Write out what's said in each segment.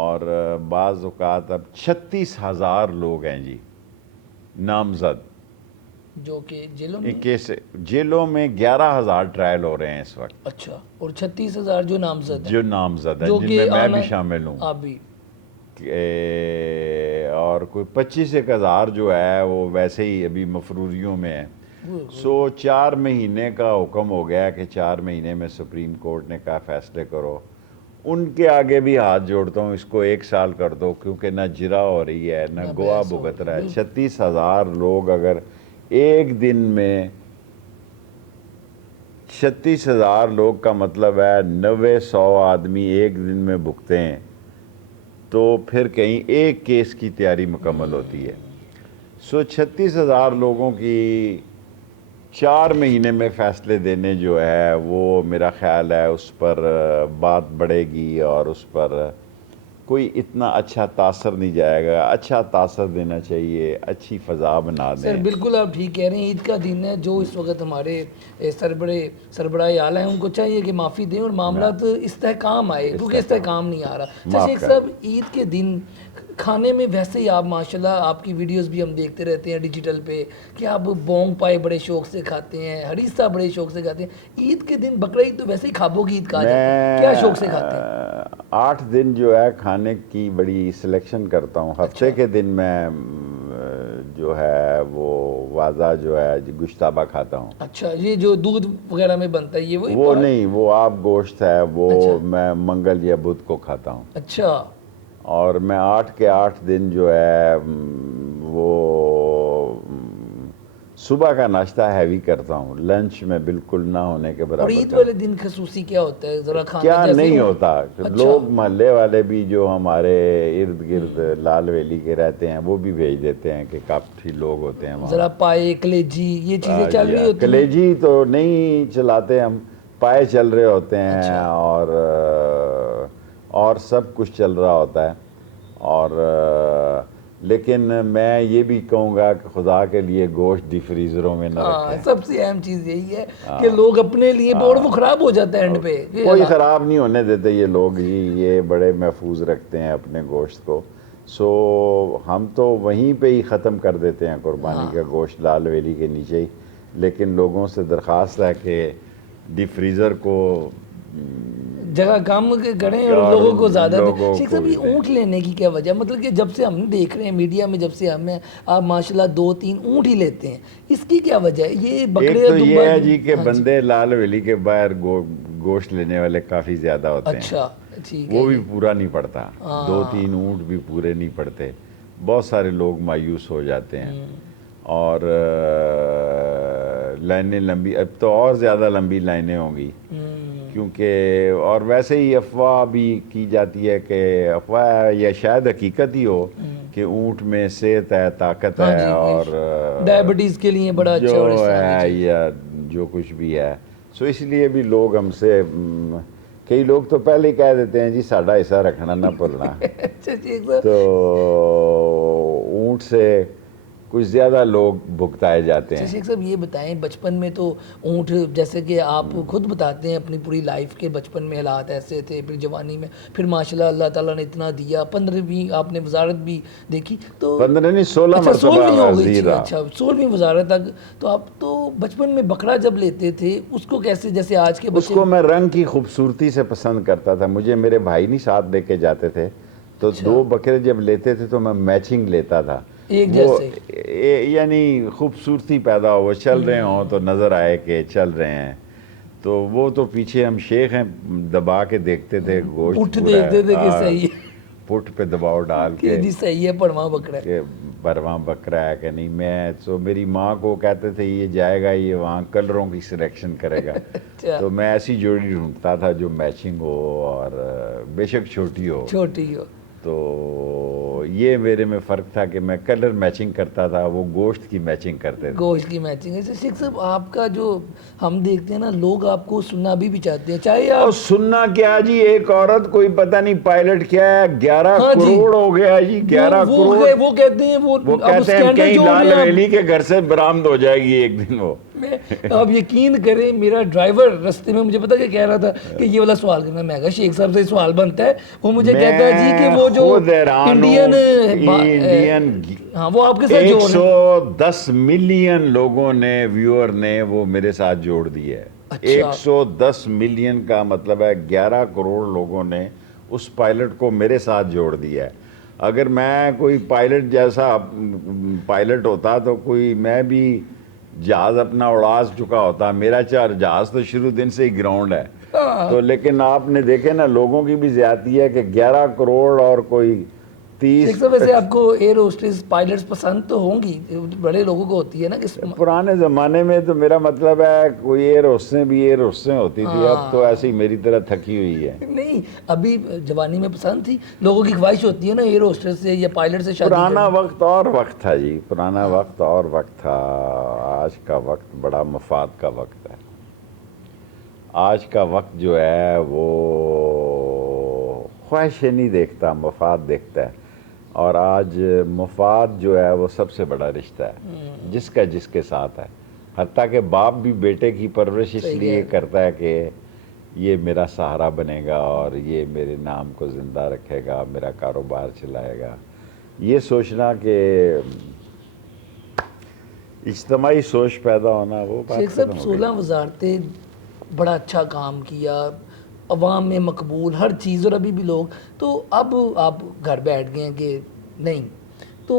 اور بعض اوقات اب 36,000 لوگ ہیں جی نامزد، جو کہ جیلوں میں؟ جیلوں میں 11,000 ٹرائل ہو رہے ہیں اس وقت۔ اچھا، اور 36,000 جو نامزد ہیں، جو نامزد ہیں، جو جن کہ میں میں آنا بھی شامل ہوں، آپ بھی؟ اور کوئی 25,000 جو ہے وہ ویسے ہی ابھی مفروریوں میں ہے۔ سو 4 مہینے کا حکم ہو گیا کہ 4 مہینے میں سپریم کورٹ نے کہا فیصلے کرو۔ ان کے آگے بھی ہاتھ جوڑتا ہوں، اس کو 1 سال کر دو، کیونکہ نہ جرا ہو رہی ہے نہ گواہ بھگت رہا ہے۔ 36,000 لوگ اگر ایک دن میں 36,000 لوگ کا مطلب ہے 90-100 آدمی ایک دن میں بھگتے ہیں، تو پھر کہیں ایک کیس کی تیاری مکمل ہوتی ہے۔ سو 36,000 لوگوں کی 4 مہینے میں فیصلے دینے جو ہے وہ میرا خیال ہے اس پر بات بڑھے گی، اور اس پر کوئی اتنا اچھا تاثر نہیں جائے گا۔ اچھا تاثر دینا چاہیے، اچھی فضا بنا دیں۔ سر بالکل آپ ٹھیک کہہ رہے ہیں، عید کا دن ہے، جو اس وقت ہمارے سربراہ اعلیٰ ہیں ان کو چاہیے کہ معافی دیں اور معاملات استحکام آئے، کیونکہ استحکام نہیں آ رہا۔ اچھا شیخ صاحب، عید کے دن کھانے میں ویسے ہی آپ ماشاءاللہ آپ کی ویڈیوز بھی ہم دیکھتے رہتے ہیں ڈیجیٹل پہ کہ آپ بونگ پائے بڑے شوق سے کھاتے ہیں، ہریسہ بڑے شوق سے کھاتے ہیں۔ عید کے دن بقرعید تو ویسے ہی کھابوں کی عید کہا جاتا ہے، کیا شوق سے کھاتے ہیں؟ 8 دن جو ہے کھانے کی بڑی سلیکشن کرتا ہوں۔ ہفتے کے دن میں جو ہے وہ واضح جو ہے گشتابہ کھاتا ہوں۔ اچھا، یہ جو دودھ وغیرہ میں بنتا ہے یہ وہ نہیں، وہ آپ گوشت ہے وہ میں منگل یا بدھ کو کھاتا ہوں۔ اچھا، اور میں 8 کے 8 دن جو ہے وہ صبح کا ناشتہ ہیوی کرتا ہوں، لنچ میں بالکل نہ ہونے کے برابر۔ اور عید والے دن خصوصی کیا ہوتا ہے ذرا کھانے کیا جیسے نہیں ہوتا، لوگ محلے والے بھی جو ہمارے ارد گرد لال ویلی کے رہتے ہیں وہ بھی بھیج دیتے ہیں کہ کافی لوگ ہوتے ہیں وہاں۔ ذرا پائے، کلیجی، یہ چیزیں چل رہی ہوتی ہیں؟ کلیجی تو نہیں چلاتے ہم، پائے چل رہے ہوتے ہیں، اور سب کچھ چل رہا ہوتا ہے۔ اور لیکن میں یہ بھی کہوں گا کہ خدا کے لیے گوشت ڈی فریزروں میں نہ رکھیں۔ سب سے اہم چیز یہی ہے کہ لوگ اپنے لیے اور وہ خراب ہو جاتا ہے اینڈ پہ۔ کوئی خراب نہیں ہونے دیتے یہ لوگ ہی، یہ بڑے محفوظ رکھتے ہیں اپنے گوشت کو۔ سو ہم تو وہیں پہ ہی ختم کر دیتے ہیں قربانی کا گوشت لال ویلی کے نیچے ہی، لیکن لوگوں سے درخواست ہے کہ ڈی فریزر کو جگہ کم کریں اور لوگوں کو زیادہ دیں۔ شیخ صاحب، یہ اونٹ لینے کی کیا وجہ؟ مطلب کہ جب سے ہم دیکھ رہے ہیں میڈیا میں، جب سے ہمیں آپ ماشاءاللہ 2-3 اونٹ ہی لیتے ہیں، اس کی کیا وجہ ہے؟ یہ بکرے ایک تو یہ ہے جی کہ بندے لال ویلی کے باہر گوشت لینے والے کافی زیادہ ہوتے ہیں۔ اچھا ٹھیک ہے، وہ بھی پورا نہیں پڑتا، 2-3 اونٹ بھی پورے نہیں پڑتے، بہت سارے لوگ مایوس ہو جاتے ہیں، اور لائنیں لمبی، اب تو اور زیادہ لمبی لائنیں ہوں گی، کیونکہ اور ویسے ہی افواہ بھی کی جاتی ہے کہ افواہ یا شاید حقیقت ہی ہو کہ اونٹ میں صحت ہے، طاقت ہے، اور ڈائبٹیز کے لیے بڑا اچھا جو ہے یا جو کچھ بھی ہے۔ سو اس لیے بھی لوگ ہم سے کئی لوگ تو پہلے ہی کہہ دیتے ہیں جی ساڈا حصہ رکھنا نہ بھولنا۔ تو اونٹ سے کچھ زیادہ لوگ بھگتائے جاتے ہیں۔ شیخ صاحب یہ بتائیں، بچپن میں تو اونٹ، جیسے کہ آپ خود بتاتے ہیں اپنی پوری لائف کے بچپن میں حالات ایسے تھے، پھر جوانی میں، پھر ماشاءاللہ اللہ تعالیٰ نے اتنا دیا، 15ویں آپ نے وزارت بھی دیکھی، تو 15 نہیں 16 مرتبہ وزیر رہا۔ اچھا 16ویں وزارت تک، تو آپ تو بچپن میں بکرا جب لیتے تھے اس کو کیسے، جیسے آج کے اس کو میں رنگ کی خوبصورتی سے پسند کرتا تھا، مجھے میرے بھائی نہیں ساتھ لے کے جاتے تھے، تو 2 بکرے جب لیتے تھے تو میں میچنگ لیتا تھا، ایک جیسے، یعنی خوبصورتی پیدا ہو، وہ چل رہے ہوں تو نظر آئے کہ چل رہے ہیں، تو وہ تو پیچھے ہم شیخ ہیں دبا کے دیکھتے تھے گوشت، پٹھ دیکھتے تھے کہ صحیح ہے، پٹھ پہ دباؤ ڈال کے جی صحیح ہے، پڑواں بکرا ہے، کہ برواں بکرا ہے کہ نہیں۔ میں تو میری ماں کو کہتے تھے یہ جائے گا، یہ وہاں کلروں کی سلیکشن کرے گا، تو میں ایسی جوڑی ڈھونڈتا تھا جو میچنگ ہو اور بے شک چھوٹی ہو۔ تو یہ میرے میں فرق تھا کہ میں کلر میچنگ کرتا تھا، وہ گوشت کی میچنگ کرتے تھے۔ گوشت کی میچنگ ہے۔ شیخ صاحب آپ کا جو ہم دیکھتے ہیں نا، لوگ آپ کو سننا بھی چاہتے ہیں، چاہے آپ سننا کیا جی، ایک عورت کوئی پتہ نہیں پائلٹ کیا ہے، 11 کروڑ ہو گیا جی، 11 کروڑ، وہ کہتے ہیں وہ کہتے ہیں کہیں لال ویلی کے گھر سے برآمد ہو جائے گی ایک دن، وہ میں آپ یقین کریں میرا ڈرائیور رستے میں مجھے پتا کہ کہہ رہا تھا کہ یہ والا سوال کرنا، میں کہا شیخ صاحب سے سوال بنتا ہے، وہ مجھے کہتا ہے جی کہ وہ جو انڈین ہاں وہ آپ کے ساتھ جو 110 ملین لوگوں نے ویور نے وہ میرے ساتھ جوڑ دی ہے. 110 ملین کا مطلب ہے 11 کروڑ لوگوں نے اس پائلٹ کو میرے ساتھ جوڑ دیا ہے. اگر میں کوئی پائلٹ جیسا پائلٹ ہوتا تو کوئی میں بھی جہاز اپنا اڑا چکا ہوتا. میرا جہاز تو شروع دن سے ہی گراؤنڈ ہے. تو لیکن آپ نے دیکھے نا لوگوں کی بھی زیادتی ہے کہ 11 کروڑ اور کوئی 30. ویسے آپ کو ایئر ہوسٹس پائلٹس پسند تو ہوں گی، بڑے لوگوں کو ہوتی ہے نا. پرانے زمانے میں تو میرا مطلب ہے کوئی ایئر ہوسٹیں بھی ایئر ہوسٹیں ہوتی تھی، اب تو ایسی میری طرح تھکی ہوئی ہے. نہیں ابھی جوانی میں پسند تھی، لوگوں کی خواہش ہوتی ہے نا ایئر ہوسٹس سے یا پائلٹ سے شادی. پرانا وقت اور وقت تھا جی، پرانا وقت اور وقت تھا. آج کا وقت بڑا مفاد کا وقت ہے. آج کا وقت جو ہے وہ خواہشیں نہیں دیکھتا، مفاد دیکھتا ہے. اور آج مفاد جو ہے وہ سب سے بڑا رشتہ ہے جس کے ساتھ ہے. حتیٰ کہ باپ بھی بیٹے کی پرورش اس لیے کرتا ہے کہ یہ میرا سہارا بنے گا اور یہ میرے نام کو زندہ رکھے گا، میرا کاروبار چلائے گا. یہ سوچنا کہ اجتماعی سوچ پیدا ہونا وہ بات. شیخ صاحب 16 وزارتیں، بڑا اچھا کام کیا، عوام میں مقبول ہر چیز، اور ابھی بھی لوگ تو اب آپ گھر بیٹھ گئے ہیں کہ نہیں، تو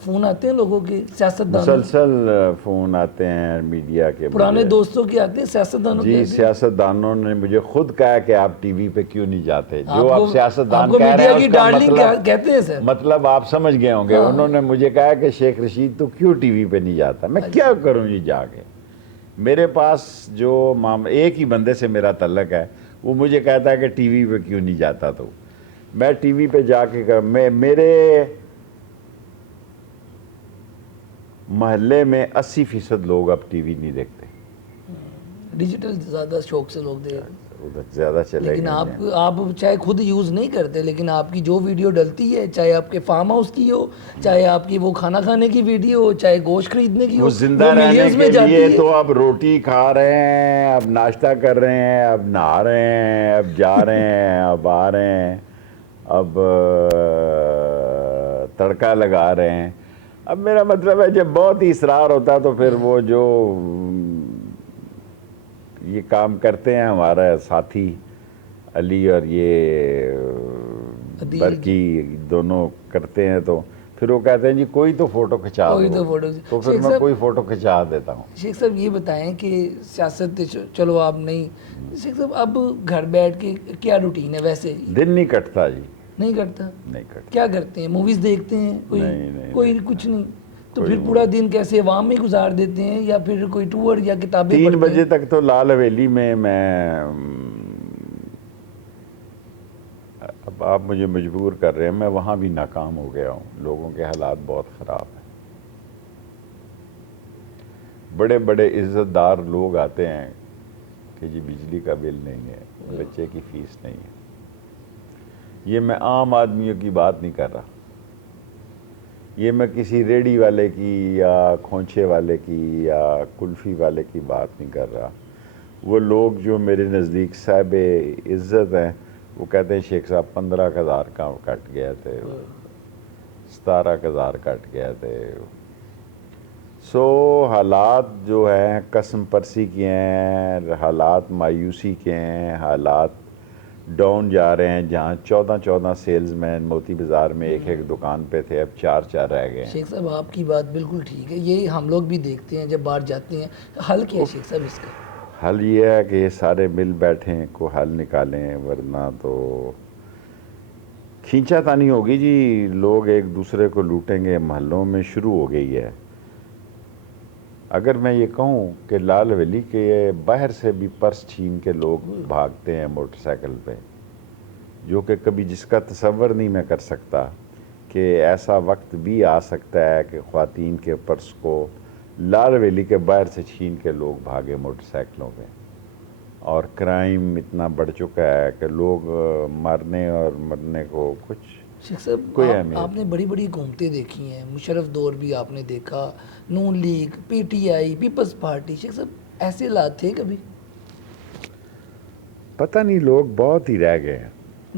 فون آتے ہیں لوگوں کے، سیاستدانوں مسلسل فون آتے ہیں میڈیا کے، پرانے دوستوں کے آتے ہیں، سیاستدانوں کے؟ جی سیاستدانوں نے مجھے خود کہا کہ آپ ٹی وی پہ کیوں نہیں جاتے. جو آپ سیاستدان کہہ رہے ہیں اس کا مطلب آپ سمجھ گئے ہوں گے. انہوں نے مجھے کہا کہ شیخ رشید تو کیوں ٹی وی پہ نہیں جاتا. میں کیا کروں جی جا کے. میرے پاس جو ایک ہی بندے سے میرا تعلق ہے، وہ مجھے کہتا ہے کہ ٹی وی پہ کیوں نہیں جاتا. تو میں ٹی وی پہ جا کے میرے محلے میں 80% لوگ اب ٹی وی نہیں دیکھتے. ڈیجیٹل زیادہ شوق سے لوگ دیکھ، ادھر زیادہ چلے لیکن گئے. آپ چاہے خود یوز نہیں کرتے، لیکن آپ کی جو ویڈیو ڈلتی ہے، چاہے آپ کے فارم ہاؤس کی ہو، چاہے آپ کی وہ کھانا کھانے کی ویڈیو ہو، چاہے گوشت خریدنے کی ہو، وہ زندہ رہنے کے لیے تو اب روٹی کھا رہے ہیں، اب ناشتہ کر رہے ہیں، اب نہا رہے ہیں، اب جا رہے ہیں، اب آ رہے ہیں، اب تڑکا لگا رہے ہیں. اب میرا مطلب ہے جب بہت ہی اصرار ہوتا ہے تو پھر وہ جو یہ کام کرتے ہیں ہمارا ساتھی علی اور یہ برکی دونوں کرتے ہیں، تو پھر وہ کہتے ہیں جی کوئی تو فوٹو کھچا دو، تو پھر میں کوئی فوٹو کھچا دیتا ہوں. شیخ صاحب یہ بتائیں کہ سیاست چلو آپ نہیں، شیخ صاحب اب گھر بیٹھ کے کیا روٹین ہے؟ ویسے دن نہیں کٹتا جی. نہیں کرتا؟ نہیں کرتا. کیا کرتے ہیں؟ موویز دیکھتے ہیں؟ کوئی کچھ نہیں؟ تو پھر پورا دن کیسے عوام میں گزار دیتے ہیں، یا پھر کوئی ٹور یا کتابیں پڑھتے ہیں؟ 3 بجے تک تو لال حویلی میں اب آپ مجھے مجبور کر رہے ہیں، میں وہاں بھی ناکام ہو گیا ہوں. لوگوں کے حالات بہت خراب ہیں. بڑے بڑے عزت دار لوگ آتے ہیں کہ جی بجلی کا بل نہیں ہے، بچے کی فیس نہیں ہے. یہ میں عام آدمیوں کی بات نہیں کر رہا، یہ میں کسی ریڑھی والے کی یا کھونچے والے کی یا کلفی والے کی بات نہیں کر رہا. وہ لوگ جو میرے نزدیک صاحب عزت ہیں، وہ کہتے ہیں شیخ صاحب 15,000 کا کٹ گئے تھے، 17,000 کٹ گئے تھے. سو حالات جو ہیں قسم پرسی کے ہیں، حالات مایوسی کے ہیں، حالات ڈاؤن جا رہے ہیں. جہاں 14 سیلز مین موتی بازار میں ایک دکان پہ تھے، اب 4 رہ گئے. شیخ صاحب آپ کی بات بالکل ٹھیک ہے، یہ ہم لوگ بھی دیکھتے ہیں جب باہر جاتے ہیں. حل کیا ہے شیخ صاحب اس کا؟ حل یہ ہے کہ یہ سارے مل بیٹھیں، کو حل نکالیں، ورنہ تو کھینچا تانی ہوگی جی. لوگ ایک دوسرے کو لوٹیں گے. محلوں میں شروع ہو گئی ہے. اگر میں یہ کہوں کہ لال حویلی کے باہر سے بھی پرس چھین کے لوگ بھاگتے ہیں موٹر سائیکل پہ، جو کہ کبھی جس کا تصور نہیں میں کر سکتا کہ ایسا وقت بھی آ سکتا ہے کہ خواتین کے پرس کو لال حویلی کے باہر سے چھین کے لوگ بھاگے موٹر سائیکلوں پہ. اور کرائم اتنا بڑھ چکا ہے کہ لوگ مرنے اور مرنے کو کچھ شیخ صاحب کوئی اہمیت آپ نے بڑی بڑی حکومتیں دیکھی ہیں، مشرف دور بھی آپ نے دیکھا، Noon league, P T I, peoples party, Sheikh صاحب ایسے حالات تھے کبھی؟ پتہ نہیں، لوگ بہت ہی رہ گئے ہیں،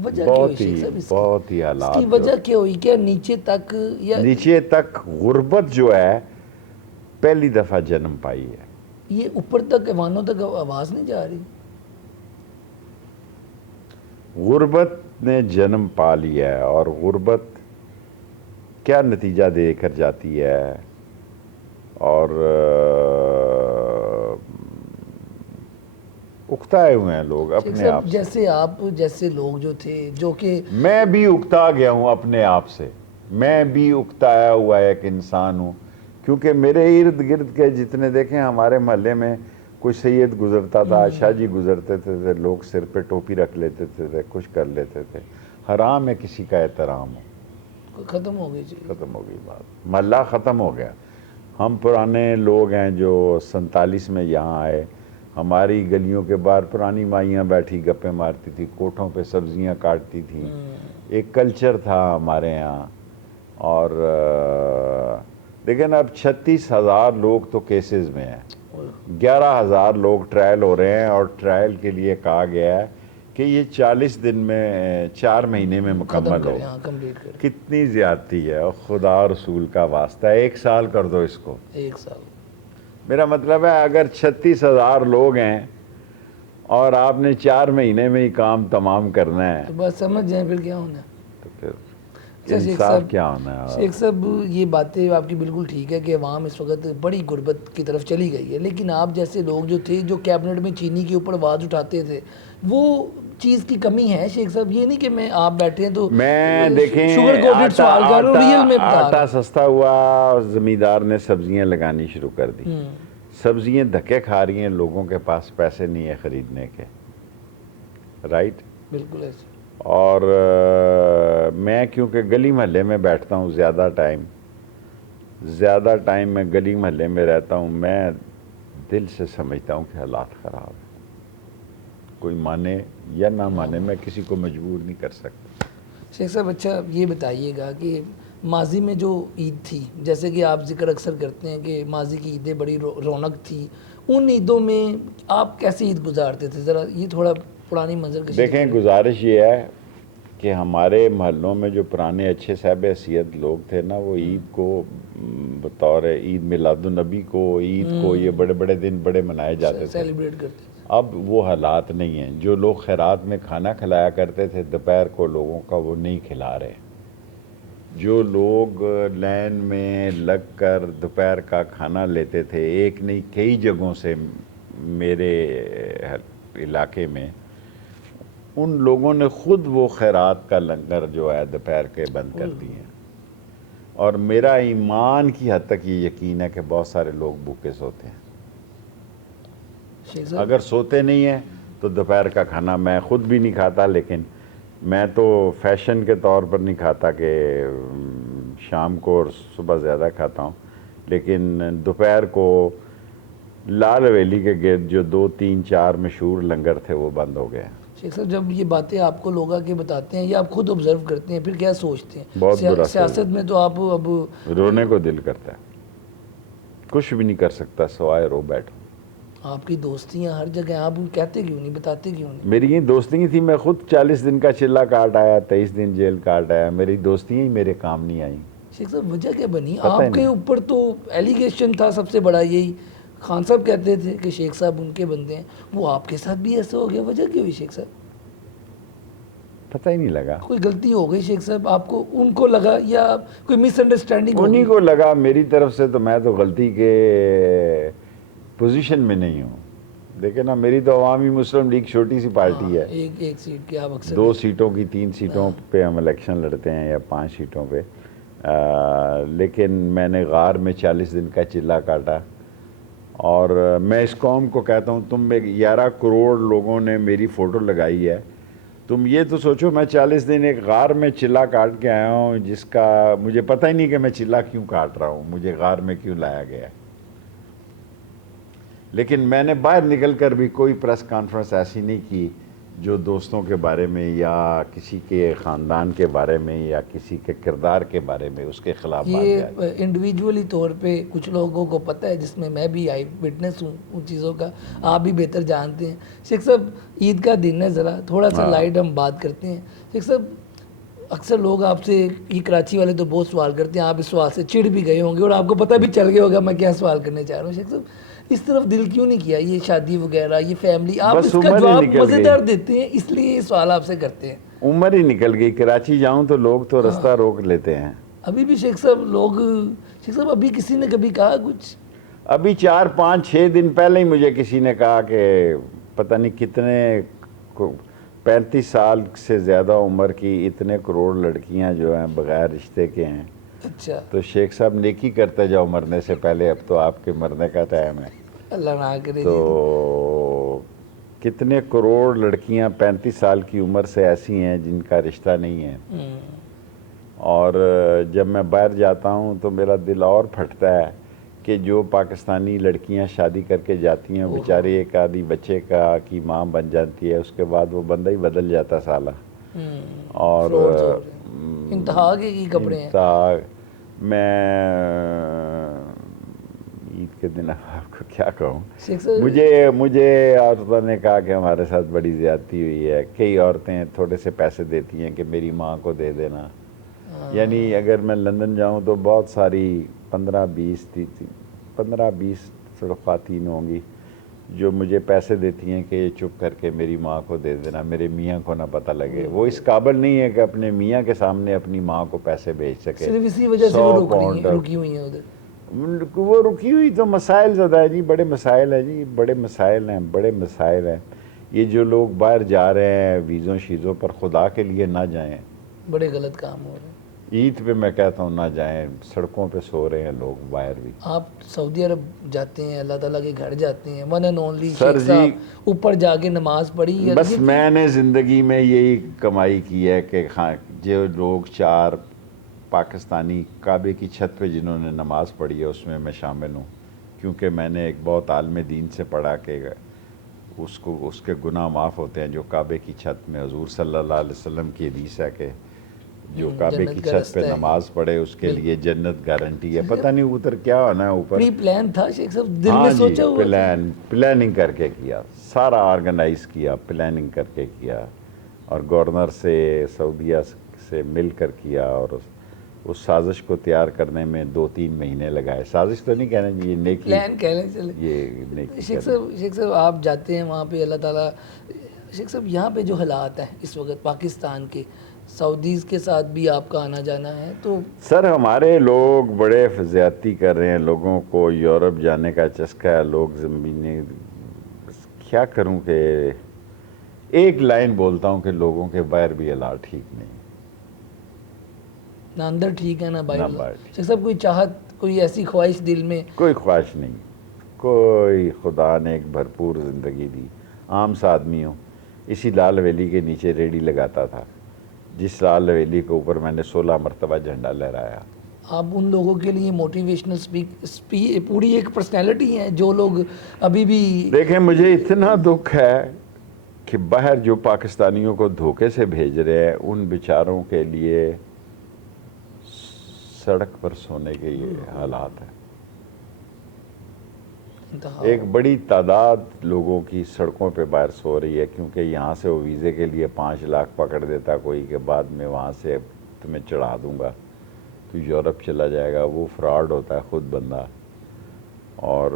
وجہ کیا ہوئی شیخ صاحب بہت ہی اس کی حالات جو وجہ کیا ہوئی؟ کیا نیچے تک یا نیچے تک غربت جو ہے پہلی دفعہ جنم پائی ہے. یہ اوپر تک ایوانوں تک آواز نہیں جا رہی؟ غربت نے جنم پا لیا ہے، اور غربت کیا نتیجہ دے کر جاتی ہے، اور اکتائے ہوئے ہیں لوگ شیخ اپنے صاحب آپ سے. جیسے آپ جیسے لوگ جو تھے جو کہ میں بھی اکتا گیا ہوں اپنے آپ سے، میں بھی اکتایا ہوا ایک انسان ہوں، کیونکہ میرے ارد گرد کے جتنے دیکھیں ہمارے محلے میں کوئی سید گزرتا تھا، شاہ جی گزرتے تھے، لوگ سر پہ ٹوپی رکھ لیتے تھے، کچھ کر لیتے تھے. حرام ہے کسی کا احترام ہو. ختم ہو گئی چیز. ختم ہو گئی بات، محلہ ختم ہو گیا. ہم پرانے لوگ ہیں جو 47 میں یہاں آئے، ہماری گلیوں کے باہر پرانی مائیاں بیٹھی گپیں مارتی تھی، کوٹھوں پہ سبزیاں کاٹتی تھیں. ایک کلچر تھا ہمارے یہاں. اور لیکن اب 36,000 لوگ تو کیسز میں ہیں، 11,000 لوگ ٹرائل ہو رہے ہیں، اور ٹرائل کے لیے کہا گیا ہے کہ یہ 40 دن میں 4 مہینے میں ختم مکمل ہو. کریں، ہاں کمپلیٹ کریں. کتنی زیادتی ہے، اور خدا رسول کا واسطہ ہے 1 سال کر دو اس کو. 1 سال. میرا مطلب ہے اگر 36,000 لوگ ہیں اور آپ نے 4 مہینے میں ہی کام تمام کرنا ہے تو بس سمجھ جائیں پھر کیا ہونا ہے. تو پھر اچھا شیخ انصاف صاحب، کیا ہونا ہے. شیخ صاحب یہ باتیں آپ کی بالکل ٹھیک ہے کہ عوام اس وقت بڑی غربت کی طرف چلی گئی ہے، لیکن آپ جیسے لوگ جو تھے جو کیبنٹ میں چینی کے اوپر آواز اٹھاتے تھے، وہ چیز کی کمی ہے شیخ صاحب. یہ نہیں کہ میں آپ بیٹھے ہیں تو میں دیکھیں شوگر کوٹڈ سوال کر رہا ہوں، ریئل میں بتا رہا آٹا ہوں. سستا ہوا، زمیندار نے سبزیاں لگانی شروع کر دی. سبزیاں دھکے کھا رہی ہیں، لوگوں کے پاس پیسے نہیں ہے خریدنے کے. رائٹ. بالکل ایسے. اور میں کیونکہ گلی محلے میں بیٹھتا ہوں زیادہ ٹائم میں گلی محلے میں رہتا ہوں، میں دل سے سمجھتا ہوں کہ حالات خراب ہیں. کوئی مانے یا نہ مانے، میں کسی کو مجبور نہیں کر سکتا. شیخ صاحب اچھا یہ بتائیے گا کہ ماضی میں جو عید تھی، جیسے کہ آپ ذکر اکثر کرتے ہیں کہ ماضی کی عیدیں بڑی رونق تھی، ان عیدوں میں آپ کیسے عید گزارتے تھے؟ ذرا یہ تھوڑا پرانی منظر کشی دیکھیں، کریں. گزارش یہ ہے کہ ہمارے محلوں میں جو پرانے اچھے صاحب حیثیت لوگ تھے نا، وہ عید کو بطور عید میلاد النبی کو، عید کو، یہ بڑے بڑے دن بڑے منائے جاتے تھے. سیلیبریٹ کرتے تھے. اب وہ حالات نہیں ہیں. جو لوگ خیرات میں کھانا کھلایا کرتے تھے دوپہر کو لوگوں کا، وہ نہیں کھلا رہے. جو لوگ لین میں لگ کر دوپہر کا کھانا لیتے تھے، ایک نہیں کئی جگہوں سے میرے علاقے میں، ان لوگوں نے خود وہ خیرات کا لنگر جو ہے دوپہر کے بند کر دیے ہیں. اور میرا ایمان کی حد تک یہ یقین ہے کہ بہت سارے لوگ بھوکے سوتے ہیں. شیخ صاحب اگر سوتے نہیں ہیں تو دوپہر کا کھانا میں خود بھی نہیں کھاتا، لیکن میں تو فیشن کے طور پر نہیں کھاتا کہ شام کو اور صبح زیادہ کھاتا ہوں، لیکن دوپہر کو لال حویلی کے گرد جو 2 3 4 مشہور لنگر تھے وہ بند ہو گئے. شیخ صاحب جب یہ باتیں آپ کو لوگ آ کے بتاتے ہیں یا آپ خود آبزرو کرتے ہیں، پھر کیا سوچتے ہیں؟ بہت برا سیاست میں تو آپ اب رونے کو دل کرتا ہے. کچھ بھی نہیں کر سکتا سوائے رو بیٹھو. آپ کی دوستیاں ہر جگہ، آپ کہتے کیوں نہیں، بتاتے کیوں نہیں؟ میری یہ دوستی نہیں تھی. میں خود 40 دن کا چلہ کاٹ آیا، 23 دن جیل کاٹ آیا. میری دوستیاں ہی میرے کام نہیں آئیں. شیخ صاحب وجہ کیا بنی؟ پتہ ہی آپ کے نہیں. اوپر تو ایلیگیشن تھا سب سے بڑا یہی، خان صاحب کہتے تھے کہ شیخ صاحب ان کے بندے ہیں، وہ آپ کے ساتھ بھی ایسا ہو گیا. وجہ کیا ہوئی شیخ صاحب؟ پتہ ہی نہیں لگا. کوئی غلطی ہو گئی شیخ صاحب، آپ کو ان کو لگا یا کوئی مس انڈرسٹینڈنگ ہو انہی گئی؟ کو لگا. میری طرف سے تو میں تو غلطی کے پوزیشن میں نہیں ہوں. دیکھیں نا، میری تو عوامی مسلم لیگ چھوٹی سی پارٹی ہے. ایک سیٹ کے آپ اکثر 2 سیٹوں کی 3 سیٹوں پہ ہم الیکشن لڑتے ہیں، یا 5 سیٹوں پہ. لیکن میں نے غار میں 40 دن کا چلہ کاٹا. اور میں اس قوم کو کہتا ہوں، تم میں 11 کروڑ لوگوں نے میری فوٹو لگائی ہے. تم یہ تو سوچو، میں 40 دن ایک غار میں چلہ کاٹ کے آیا ہوں، جس کا مجھے پتہ ہی نہیں کہ میں چلہ کیوں کاٹ رہا ہوں، مجھے غار میں کیوں لایا گیا ہے. لیکن میں نے باہر نکل کر بھی کوئی پریس کانفرنس ایسی نہیں کی جو دوستوں کے بارے میں یا کسی کے خاندان کے بارے میں یا کسی کے کردار کے بارے میں اس کے خلاف بات یہ جائے. انڈیویجولی طور پہ کچھ لوگوں کو پتہ ہے، جس میں میں بھی آئی وٹنس ہوں ان چیزوں کا، آپ بھی بہتر جانتے ہیں. شیخ صاحب عید کا دن ہے، ذرا تھوڑا سا لائٹ ہم بات کرتے ہیں. شیخ صاحب اکثر لوگ آپ سے، یہ کراچی والے تو بہت سوال کرتے ہیں، آپ اس سوال سے چڑ بھی گئے ہوں گے اور آپ کو پتہ بھی چل گیا ہوگا میں کیا سوال کرنے چاہ رہا ہوں. شیخ صاحب اس طرف دل کیوں نہیں کیا؟ یہ شادی وغیرہ، یہ فیملی، آپ بس اس کا عمر ہی جواب نکل مزیدار گئی. دیتے ہیں اس لیے یہ سوال آپ سے کرتے ہیں. عمر ہی نکل گئی. کراچی جاؤں تو لوگ تو رستہ روک لیتے ہیں. ابھی بھی شیخ صاحب لوگ، شیخ صاحب ابھی کسی نے کبھی کہا کچھ؟ ابھی 4-5-6 دن پہلے ہی مجھے کسی نے کہا کہ پتہ نہیں کتنے 35 سال سے زیادہ عمر کی اتنے کروڑ لڑکیاں جو ہیں بغیر رشتے کے ہیں، اچھا، تو شیخ صاحب نیکی کرتے جاؤ مرنے سے پہلے، اب تو آپ کے مرنے کا ٹائم ہے. اللہ نہ کرے. تو کتنے کروڑ لڑکیاں 35 سال کی عمر سے ایسی ہیں جن کا رشتہ نہیں ہے. اور جب میں باہر جاتا ہوں تو میرا دل اور پھٹتا ہے کہ جو پاکستانی لڑکیاں شادی کر کے جاتی ہیں بیچاری ایک آدھی بچے کی ماں بن جاتی ہے، اس کے بعد وہ بندہ ہی بدل جاتا سالہ. اور انتہا کے ہی کپڑے ہیں. میں عید کے دن آپ کو کیا کہوں، شیخ صاحب مجھے عورتوں نے کہا کہ ہمارے ساتھ بڑی زیادتی ہوئی ہے. کئی عورتیں تھوڑے سے پیسے دیتی ہیں کہ میری ماں کو دے دینا. یعنی اگر میں لندن جاؤں تو بہت ساری 15-20 خواتین ہوں گی جو مجھے پیسے دیتی ہیں کہ یہ چپ کر کے میری ماں کو دے دینا، میرے میاں کو نہ پتہ لگے. وہ اس قابل نہیں ہے کہ اپنے میاں کے سامنے اپنی ماں کو پیسے بھیج سکے. صرف اسی وجہ سے وہ 100 پاؤنڈ رکی ہوئی ہیں ادھر. وہ رکی ہوئی تو مسائل زیادہ ہے جی، بڑے مسائل ہیں جی، بڑے مسائل ہیں. یہ جو لوگ باہر جا رہے ہیں ویزوں شیزوں پر، خدا کے لیے نہ جائیں. بڑے غلط کام ہو رہے ہیں. عید پہ میں کہتا ہوں نہ جائیں. سڑکوں پہ سو رہے ہیں لوگ باہر بھی. آپ سعودی عرب جاتے ہیں، اللہ تعالیٰ کے گھر جاتے ہیں، ون اینڈ اونلی سر شیخ جی، صاحب اوپر جا کے نماز پڑھی. بس میں نے زندگی میں یہی کمائی کی ہے کہ جو لوگ 4 پاکستانی کعبے کی چھت پہ جنہوں نے نماز پڑھی ہے اس میں میں شامل ہوں، کیونکہ میں نے ایک بہت عالم دین سے پڑھا کہ اس کے گناہ معاف ہوتے ہیں جو کعبے کی چھت میں، حضور صلی اللہ علیہ وسلم کی حدیث ہے کہ جو کعبے کی چھت پہ نماز پڑھے اس کے لیے جنت گارنٹی ہے. پتہ نہیں ادھر کیا ہونا ہے اوپر. پری پلان تھا شیخ صاحب، دل میں سوچا ہوا تھا؟ پلاننگ کر کے کیا، سارا آرگنائز کیا، پلاننگ کر کے کیا، اور گورنر سے سعودیہ سے مل کر کیا، اور اس سازش کو تیار کرنے میں 2-3 مہینے لگائے. سازش تو نہیں کہنا یہ نیکی، پلان کہہ لیں چلے. یہ نیکی. شیخ صاحب آپ جاتے ہیں وہاں پہ، اللہ تعالیٰ، شیخ صاحب یہاں پہ جو حالات ہیں اس وقت پاکستان کے، سعودیز کے ساتھ بھی آپ کا آنا جانا ہے تو سر ہمارے لوگ بڑے زیادتی کر رہے ہیں. لوگوں کو یورپ جانے کا چسکا ہے. لوگ زمینیں کیا کروں کہ ایک لائن بولتا ہوں کہ لوگوں کے باہر بھی حالات ٹھیک نہیں، نہ اندر ٹھیک ہے نہ باہر. نہ باہر. شیخ صاحب کوئی چاہت، کوئی ایسی خواہش دل میں؟ کوئی خواہش نہیں. کوئی، خدا نے ایک بھرپور زندگی دی. عام سا آدمی ہوں. اسی لال ویلی کے نیچے ریڑھی لگاتا تھا جس لال ویلی کے اوپر میں نے 16 مرتبہ جھنڈا لہرایا. آپ ان لوگوں کے لیے موٹیویشنل پوری ایک پرسنالٹی ہیں جو لوگ ابھی بھی. دیکھیں مجھے اتنا دکھ ہے کہ باہر جو پاکستانیوں کو دھوکے سے بھیج رہے ہیں ان بیچاروں کے لیے سڑک پر سونے کے یہ حالات ہیں. ایک بڑی تعداد لوگوں کی سڑکوں پہ باہر سو رہی ہے کیونکہ یہاں سے وہ ویزے کے لیے 5 لاکھ پکڑ دیتا کوئی کہ بعد میں وہاں سے تمہیں چڑھا دوں گا، تو یورپ چلا جائے گا. وہ فراڈ ہوتا ہے خود بندہ. اور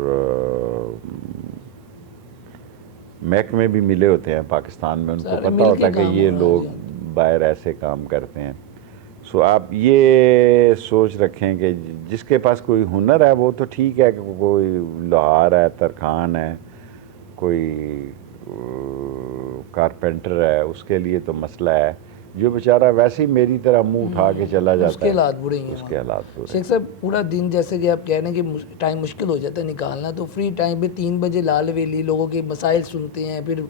محکمے بھی ملے ہوتے ہیں پاکستان میں، ان کو پتہ ہوتا ہے کہ یہ لوگ باہر ایسے کام کرتے ہیں. سو آپ یہ سوچ رکھیں کہ جس کے پاس کوئی ہنر ہے وہ تو ٹھیک ہے، کہ کوئی لوہار ہے، ترکھان ہے، کوئی کارپینٹر ہے، اس کے لیے تو مسئلہ ہے. جو بیچارہ ویسے ہی میری طرح منہ اٹھا کے چلا جاتا ہے اس کے حالات برے ہیں. اس کے حالات برے. شیخ صاحب پورا دن جیسے کہ آپ کہہ رہے ہیں کہ ٹائم مشکل ہو جاتا ہے نکالنا، تو فری ٹائم پہ 3 بجے لال ویلی لوگوں کے مسائل سنتے ہیں، پھر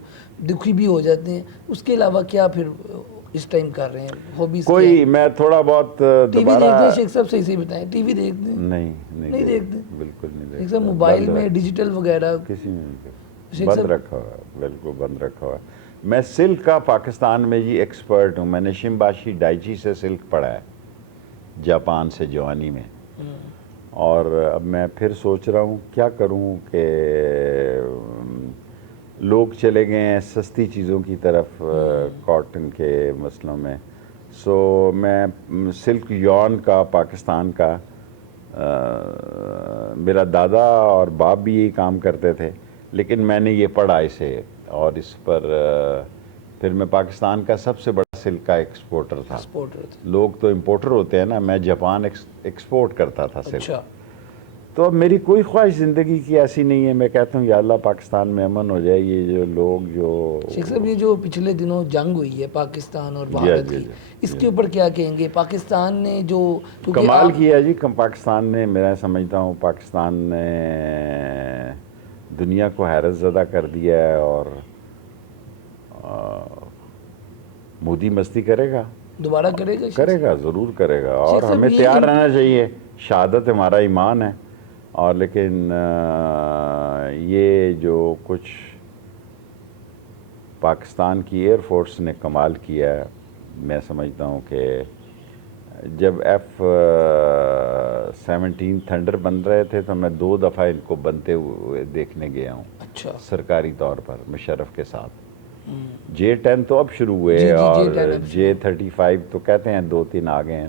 دکھی بھی ہو جاتے ہیں. اس کے علاوہ کیا پھر اس ٹائم کر رہے ہیں ہابیز؟ کوئی میں تھوڑا بہت ٹی وی دیکھتے ہیں شیخ صاحب؟ صحیح بتائیں، ٹی وی دیکھتے ہیں؟ نہیں دیکھتے بالکل نہیں دیکھتے. شیخ صاحب موبائل میں ڈیجیٹل وغیرہ کسی نے بند رکھا ہوا ہے، بالکل بند رکھا ہوا ہے. میں سلک کا پاکستان میں جی ایکسپرٹ ہوں. میں نے شمباشی ڈائچی سے سلک پڑھا ہے جاپان سے جوانی میں, اور اب میں پھر سوچ رہا ہوں کیا کروں کہ لوگ چلے گئے ہیں سستی چیزوں کی طرف کاٹن کے مسئلوں میں. سو میں سلک یارن کا پاکستان کا, میرا دادا اور باپ بھی یہی کام کرتے تھے, لیکن میں نے یہ پڑھا اسے, اور اس پر پھر میں پاکستان کا سب سے بڑا سلک کا ایکسپورٹر تھا. لوگ تو امپورٹر ہوتے ہیں نا, میں جاپان ایکسپورٹ کرتا تھا سلک. اچھا. تو اب میری کوئی خواہش زندگی کی ایسی نہیں ہے. میں کہتا ہوں یا اللہ پاکستان میں امن ہو جائے. یہ جو لوگ جو شیخ صاحب یہ جو پچھلے دنوں جنگ ہوئی ہے پاکستان اور بھارت کی, اس کے اوپر کیا کہیں گے؟ پاکستان نے جو کمال کیا جی, پاکستان نے, میں سمجھتا ہوں پاکستان نے دنیا کو حیرت زدہ کر دیا ہے, اور مودی مستی کرے گا, دوبارہ کرے گا. کرے گا, ضرور کرے گا, اور ہمیں تیار رہنا چاہیے. شہادت ہمارا ایمان ہے, اور لیکن یہ جو کچھ پاکستان کی ایئر فورس نے کمال کیا ہے, میں سمجھتا ہوں کہ جب F-17 تھنڈر بن رہے تھے تو میں 2 دفعہ ان کو بنتے ہوئے دیکھنے گیا ہوں. اچھا. سرکاری طور پر مشرف کے ساتھ. J-10 تو اب شروع ہوئے, اور J-35 تو کہتے ہیں 2-3 آ گئے ہیں,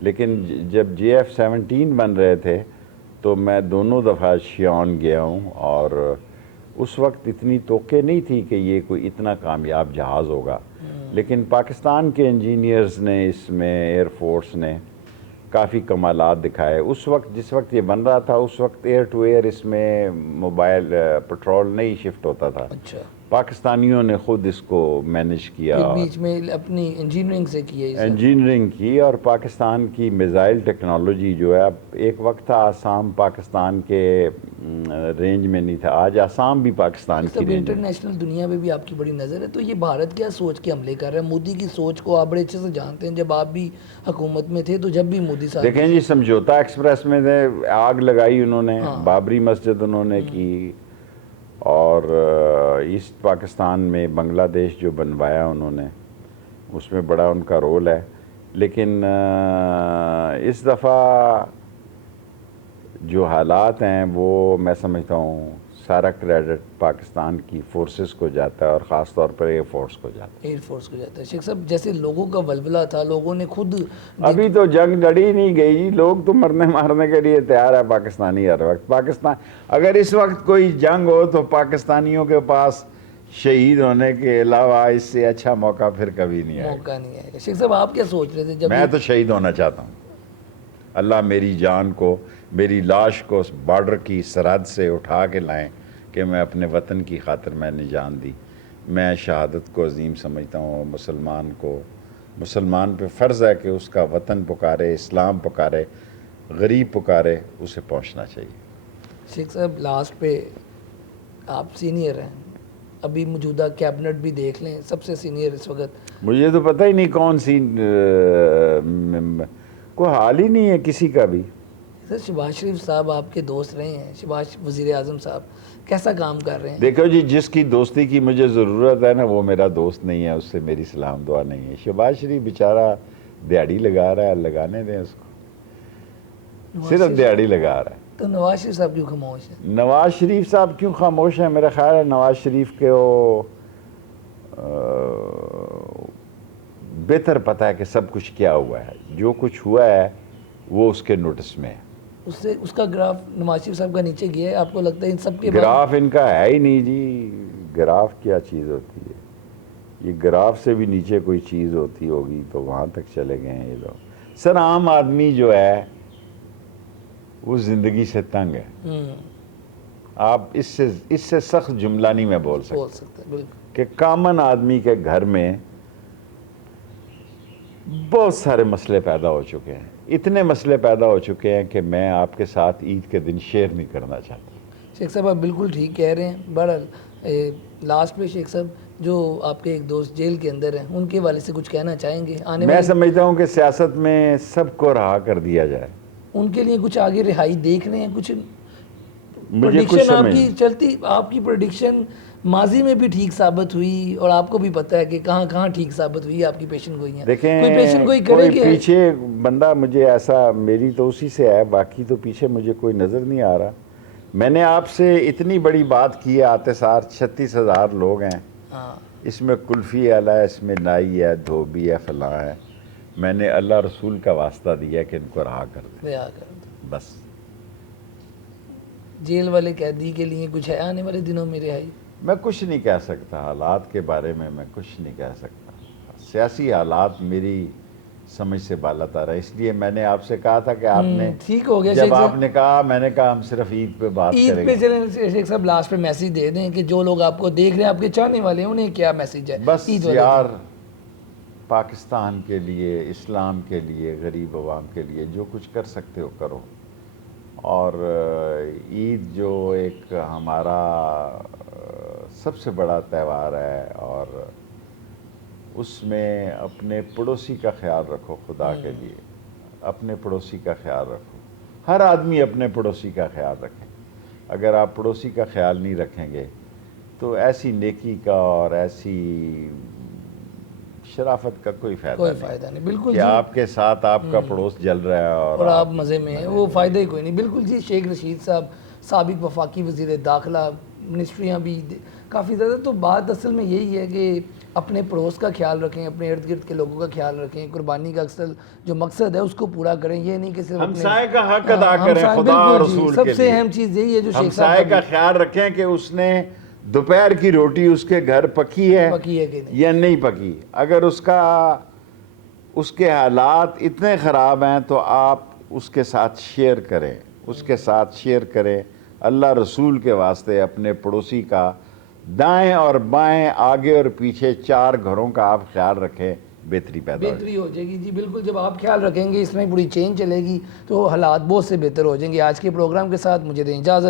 لیکن جب JF-17 بن رہے تھے تو میں دونوں دفعہ شیون گیا ہوں, اور اس وقت اتنی توقع نہیں تھی کہ یہ کوئی اتنا کامیاب جہاز ہوگا. لیکن پاکستان کے انجینئرز نے اس میں, ایئر فورس نے کافی کمالات دکھائے. اس وقت جس وقت یہ بن رہا تھا اس وقت ایئر ٹو ایئر اس میں موبائل پیٹرول نہیں شفٹ ہوتا تھا. اچھا. پاکستانیوں نے خود اس کو مینیج کیا, بیچ میں اپنی انجینئرنگ سے کیا, انجینئرنگ کی, اور پاکستان کی میزائل ٹیکنالوجی جو ہے, اب ایک وقت تھا آسام پاکستان کے رینج میں نہیں تھا, آج آسام بھی پاکستان کی رینج. انٹرنیشنل دنیا میں بھی آپ کی بڑی نظر ہے, تو یہ بھارت کیا سوچ کے حملے کر رہا ہے؟ مودی کی سوچ کو آپ بڑے اچھے سے جانتے ہیں, جب آپ بھی حکومت میں تھے تو جب بھی مودی صاحب دیکھیں جی, سمجھوتا ایکسپریس میں آگ لگائی انہوں نے, بابری مسجد انہوں نے کی, اور ایسٹ پاکستان میں بنگلہ دیش جو بنوایا انہوں نے, اس میں بڑا ان کا رول ہے. لیکن اس دفعہ جو حالات ہیں وہ میں سمجھتا ہوں سارا کریڈٹ پاکستان کی فورسز کو جاتا ہے, اور خاص طور پر ایئر فورس کو جاتا ہے. ایئر فورس کو جاتا ہے. شیخ صاحب جیسے لوگوں کا ولولہ تھا, لوگوں نے خود, ابھی تو جنگ لڑی نہیں گئی جی, لوگ تو مرنے مارنے کے لیے تیار ہے پاکستانی ہر وقت. پاکستان اگر اس وقت کوئی جنگ ہو تو پاکستانیوں کے پاس شہید ہونے کے علاوہ اس سے اچھا موقع پھر کبھی نہیں آئے. موقع نہیں ہے. شیخ صاحب آپ کیا سوچ رہے تھے جب میں تو شہید ہونا چاہتا ہوں. اللہ میری جان کو, میری لاش کو بارڈر کی سرحد سے اٹھا کے لائیں کہ میں اپنے وطن کی خاطر میں نے جان دی. میں شہادت کو عظیم سمجھتا ہوں. مسلمان پہ فرض ہے کہ اس کا وطن پکارے, اسلام پکارے, غریب پکارے, اسے پہنچنا چاہیے. شیخ صاحب لاسٹ پہ آپ سینئر ہیں, ابھی موجودہ کیبنٹ بھی دیکھ لیں, سب سے سینئر اس وقت. مجھے تو پتہ ہی نہیں کون سی, کوئی حال ہی نہیں ہے کسی کا بھی. سر شہباز شریف صاحب آپ کے دوست رہے ہیں, شہباز وزیر اعظم صاحب کیسا کام کر رہے ہیں؟ دیکھو جی, جس کی دوستی کی مجھے ضرورت ہے نا وہ میرا دوست نہیں ہے, اس سے میری سلام دعا نہیں ہے. شہباز شریف بیچارہ دیہڑی لگا رہا ہے, لگانے دیں اس کو, صرف دیہڑی لگا رہا ہے. تو نواز شریف صاحب کیوں خاموش ہیں؟ نواز شریف صاحب کیوں خاموش ہیں؟ میرا خیال ہے نواز شریف کے وہ بہتر پتہ ہے کہ سب کچھ کیا ہوا ہے. جو کچھ ہوا ہے وہ اس کے نوٹس میں ہے. اس کا گراف نواز شریف صاحب کا نیچے گیا ہے, آپ کو لگتا ہے ان سب کے گراف ان کا ہے ہی نہیں جی. گراف کیا چیز ہوتی ہے؟ یہ گراف سے بھی نیچے کوئی چیز ہوتی ہوگی تو وہاں تک چلے گئے ہیں یہ لوگ. سر عام آدمی جو ہے وہ زندگی سے تنگ ہے. آپ اس سے سخت جملہ نہیں میں بول سکتا کہ کامن آدمی کے گھر میں بہت سارے مسئلے پیدا ہو چکے ہیں. اتنے مسئلے پیدا ہو چکے ہیں کہ میں آپ کے ساتھ عید کے دن شیئر نہیں کرنا چاہتا. شیخ صاحب آپ بالکل ٹھیک کہہ رہے ہیں. بہرحال لاسٹ پہ شیخ صاحب جو آپ کے ایک دوست جیل کے اندر ہیں ان کے والے سے کچھ کہنا چاہیں گے؟ میں سمجھتا ہوں کہ سیاست میں سب کو رہا کر دیا جائے. ان کے لیے کچھ آگے رہائی دیکھ رہے ہیں؟ کچھ مجھے کچھ پریڈکشن آپ سمجھ کی چلتی، آپ کی پریڈکشن ماضی میں بھی ٹھیک ثابت ہوئی اور آپ کو بھی پتہ ہے کہ کہاں کہاں ٹھیک ثابت ہوئی آپ کی پیشن گوئیاں. دیکھیں کوئی پیشن گوئی کرے کوئی کہ پیچھے بندہ مجھے ایسا، میری تو اسی سے ہے، باقی تو پیچھے مجھے کوئی نظر نہیں آ رہا. میں نے آپ سے اتنی بڑی بات کی ہے، آتے سار 36,000 لوگ ہیں، ہاں اس میں کلفی والا ہے، اس میں نائی ہے، دھوبی ہے، فلاں ہے. میں نے اللہ رسول کا واسطہ دیا کہ ان کو رہا کر دیں رہا کر دو. بس. جیل والے قیدی کے لیے کچھ ہے آنے والے دنوں میں رہائی؟ میں کچھ نہیں کہہ سکتا، حالات کے بارے میں کچھ نہیں کہہ سکتا. سیاسی حالات میری سمجھ سے بالاتر ہے، اس لیے میں نے آپ سے کہا تھا کہ آپ نے ٹھیک ہو گیا جب شیخ آپ صاحب. نے کہا، میں نے کہا ہم صرف عید پہ بات عید کریں پہ گے. چلیں شیخ صاحب، لاسٹ پہ میسیج دے دیں کہ جو لوگ آپ کو دیکھ رہے ہیں، آپ کے چاہنے والے ہیں، انہیں کیا میسیج ہے بس عید والے یار، دن؟ پاکستان کے لیے، اسلام کے لیے، غریب عوام کے لیے جو کچھ کر سکتے ہو کرو. اور عید جو ایک ہمارا سب سے بڑا تہوار ہے، اور اس میں اپنے پڑوسی کا خیال رکھو. خدا کے لیے اپنے پڑوسی کا خیال رکھو. ہر آدمی اپنے پڑوسی کا خیال رکھے. اگر آپ پڑوسی کا خیال نہیں رکھیں گے تو ایسی نیکی کا اور ایسی شرافت کا کوئی کوئی فائدہ فائدہ نہیں نہیں. بالکل کہ جی. آپ کے ساتھ آپ کا پڑوس جل رہا ہے اور آپ مزے میں ہیں، وہ فائدہ ہی کوئی نہیں. بالکل جی. شیخ رشید صاحب سابق وفاقی وزیر داخلہ، منسٹریاں بھی کافی زیادہ. تو بات اصل میں یہی ہے کہ اپنے پڑوس کا خیال رکھیں، اپنے ارد گرد کے لوگوں کا خیال رکھیں، قربانی کا اکثر جو مقصد ہے اس کو پورا کریں. یہ نہیں کہ صرف اپنے ہمسائے کا حق ادا کریں خدا اور بالکل جی. رسول سب کے سے لیے. اہم چیز یہی ہے جو شیخ صاحب ہمسائے کا خیال رکھیں کہ اس نے دوپہر کی روٹی اس کے گھر پکی ہے پکی ہے کہ نہیں. یا نہیں پکی. اگر اس کے حالات اتنے خراب ہیں تو آپ اس کے ساتھ شیئر کریں، اس کے ساتھ شیئر کریں. اللہ رسول کے واسطے اپنے پڑوسی کا دائیں اور بائیں، آگے اور پیچھے 4 گھروں کا آپ خیال رکھیں، بہتری پیدا ہو جائے. بہتری ہو جائے گی جی. بالکل. جب آپ خیال رکھیں گے، اس میں بڑی چینج چلے گی تو حالات بہت سے بہتر ہو جائیں گے. آج کے پروگرام کے ساتھ مجھے دیں اجازت.